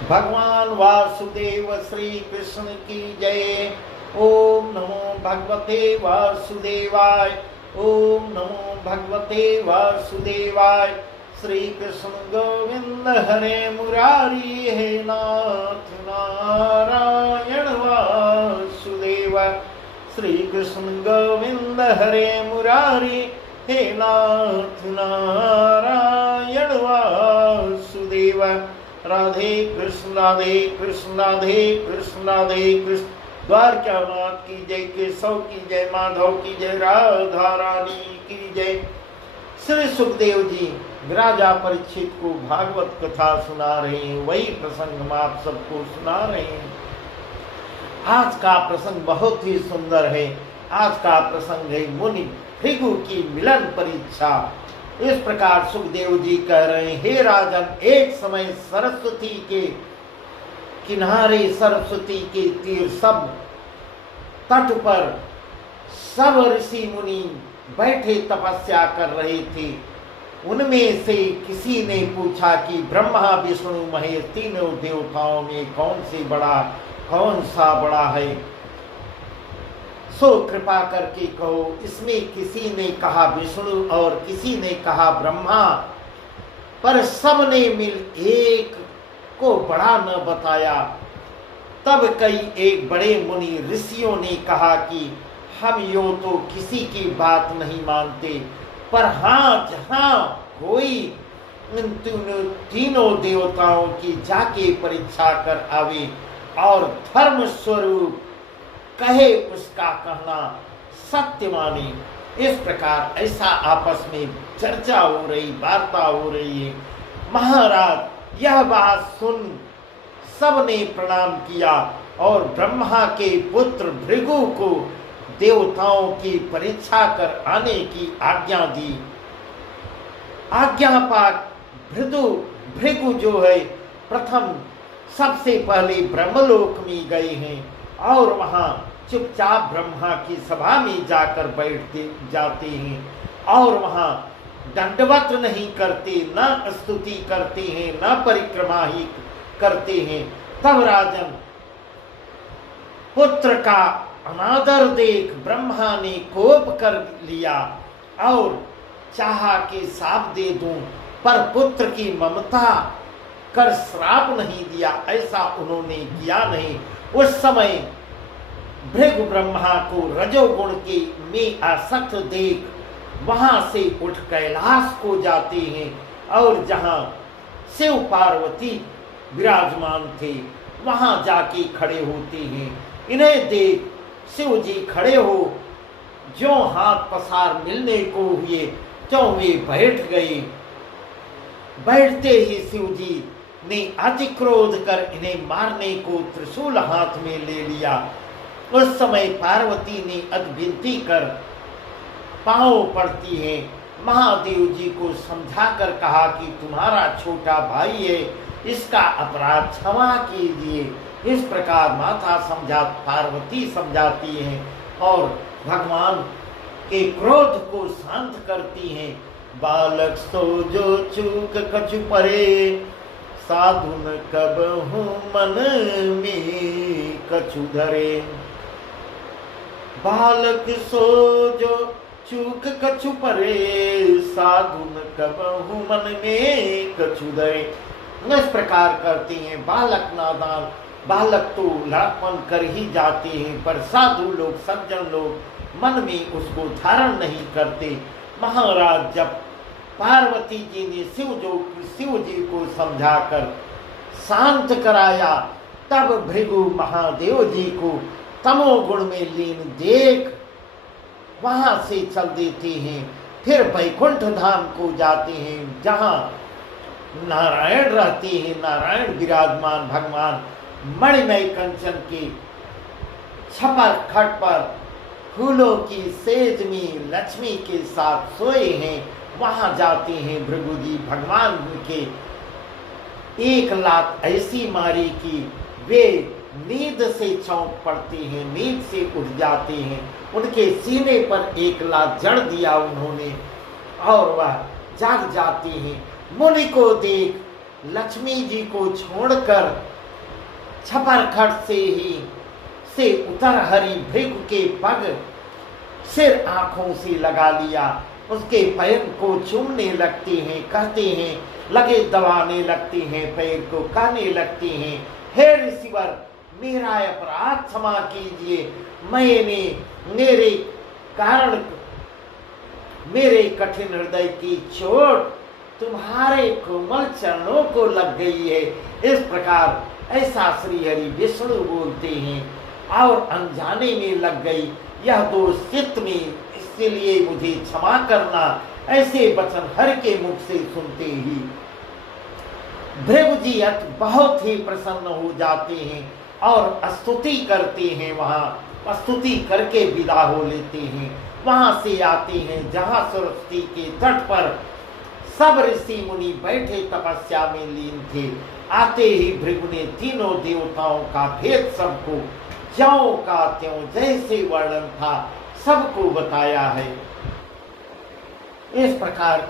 भगवान वासुदेव श्री कृष्ण की जय। ओम नमो भगवते वासुदेवाय। ओम नमो भगवते वासुदेवाय। श्री कृष्ण गोविंद हरे मुरारी हे नाथ नारायण वासुदेव। श्री कृष्ण गोविंद हरे मुरारी हे नाथ नारायण वासुदेव। राधे कृष्ण राधे कृष्ण राधे कृष्ण राधे कृष्ण। द्वारकानाथ की जय, केशव की जय, माधव की जय, राधा रानी की जय। श्री सुखदेव जी राजा परीक्षित को भागवत कथा सुना रहे हैं, वही प्रसंग हम आप सबको सुना रहे हैं। आज का प्रसंग बहुत ही सुंदर है। आज का प्रसंग है मुनि भृगु की मिलन परीक्षा। इस प्रकार सुखदेव जी कह रहे हैं, हे राजन, एक समय सरस्वती के किनारे, सरस्वती के तीर, सब तट पर सब ऋषि मुनि बैठे तपस्या कर रहे थे। उनमें से किसी ने पूछा कि ब्रह्मा विष्णु महेश तीनों देवताओं में कौन सा बड़ा है, सो कृपा करके कहो। इसमें किसी ने कहा विष्णु और किसी ने कहा ब्रह्मा, पर सबने मिल एक को बड़ा न बताया। तब कई एक बड़े मुनि ऋषियों ने कहा कि हम यो तो किसी की बात नहीं मानते, पर हाँ, जहाँ कोई इन तीनों देवताओं की जाके परीक्षा कर आवे और धर्म स्वरूप कहे, उसका कहना सत्य माने। इस प्रकार ऐसा आपस में चर्चा हो रही, वार्ता हो रही है। महाराज यह बात सुन सबने प्रणाम किया और ब्रह्मा के पुत्र भृगु को देवताओं की परीक्षा कर आने की आज्ञा दी। आज्ञा पाक भृगु जो है प्रथम सबसे पहले ब्रह्मलोक में गए हैं और वहां चुपचाप ब्रह्मा की सभा में जाकर जाते हैं और वहां दंडवत नहीं करते, न स्तुति करते हैं, न परिक्रमा ही करते हैं। तब राजन पुत्र का अनादर देख ब्रह्मा ने कोप कर लिया और चाहा कि शाप दे दूं, पर पुत्र की ममता कर श्राप नहीं दिया, ऐसा उन्होंने किया नहीं। उस समय भृगु ब्रह्मा को रजोगुण के में आसक्त देख वहां से उठ कैलाश को जाते हैं और जहां शिव पार्वती विराजमान थे वहां जाके खड़े होते हैं। इन्हें देख शिव जी खड़े हो जो हाथ पसार मिलने को हुए तो वे बैठ गए। बैठते ही शिव जी ने अति क्रोध कर इन्हें मारने को त्रिशूल हाथ में ले लिया। उस समय पार्वती ने अद्विनती कर पांव पड़ती है, महादेव जी को समझाकर कहा कि तुम्हारा छोटा भाई है, इसका अपराध क्षमा कीजिए। इस प्रकार पार्वती समझाती हैं और भगवान के क्रोध को शांत करती हैं। बालक सो जो चूक कछु परे, साधु न कबहु मन में कछु धरे। बालक सो जो चूक कछु परे, साधु न कबहु मन में कछु धरे। इस प्रकार करती हैं। बालक नादान, बालक तो लड़कपन कर ही जाते हैं, पर साधु लोग, सज्जन लोग मन में उसको धारण नहीं करते। महाराज जब पार्वती जी ने शिव जी को समझाकर शांत कराया, तब भृगु महादेव जी को तमोगुण में लीन देख वहां से चल देते हैं। फिर वैकुंठ धाम को जाते हैं जहां नारायण रहते हैं। नारायण विराजमान भगवान मणिमय कंचन के छपर खट पर फूलों की सेज में लक्ष्मी के साथ सोए हैं। वहां जाते हैं भृगु जी। भगवान के एक लात ऐसी मारी कि वे नींद से चौंक पड़ते हैं, नींद से उठ जाते हैं। उनके सीने पर एक लात जड़ दिया उन्होंने और वह जाग जाते हैं। मुनि को देख लक्ष्मी जी को छोड़कर छपरखट से उतर हरि भृगु के पग, सिर आंखों से लगा लिया, उसके पैर को चूमने लगते हैं, कहते हैं, लगे दबाने लगते हैं, पैर को कहने लगते हैं, हे ऋषिवर मेरा अपराध क्षमा कीजिए, मैंने मेरे कारण मेरे कठिन हृदय की चोट तुम्हारे कोमल चरणों को लग गई है। इस प्रकार ऐसा श्री हरि विष्णु बोलते हैं और अनजाने में लग गई, यह दोष चित्त में, इसलिए मुझे क्षमा करना। ऐसे वचन हरि के मुख से सुनते ही भृगु जी बहुत ही प्रसन्न हो जाते हैं और स्तुति करते हैं, वहां स्तुति करके विदा हो लेते हैं। वहां से आते हैं जहां सरस्वती के तट पर सब ऋषि मुनि बैठे तपस्या में लीन थे। आते ही भृगु ने तीनों देवताओं का भेद सबको ज्यों का त्यों जैसे वर्णन था सबको बताया है। इस प्रकार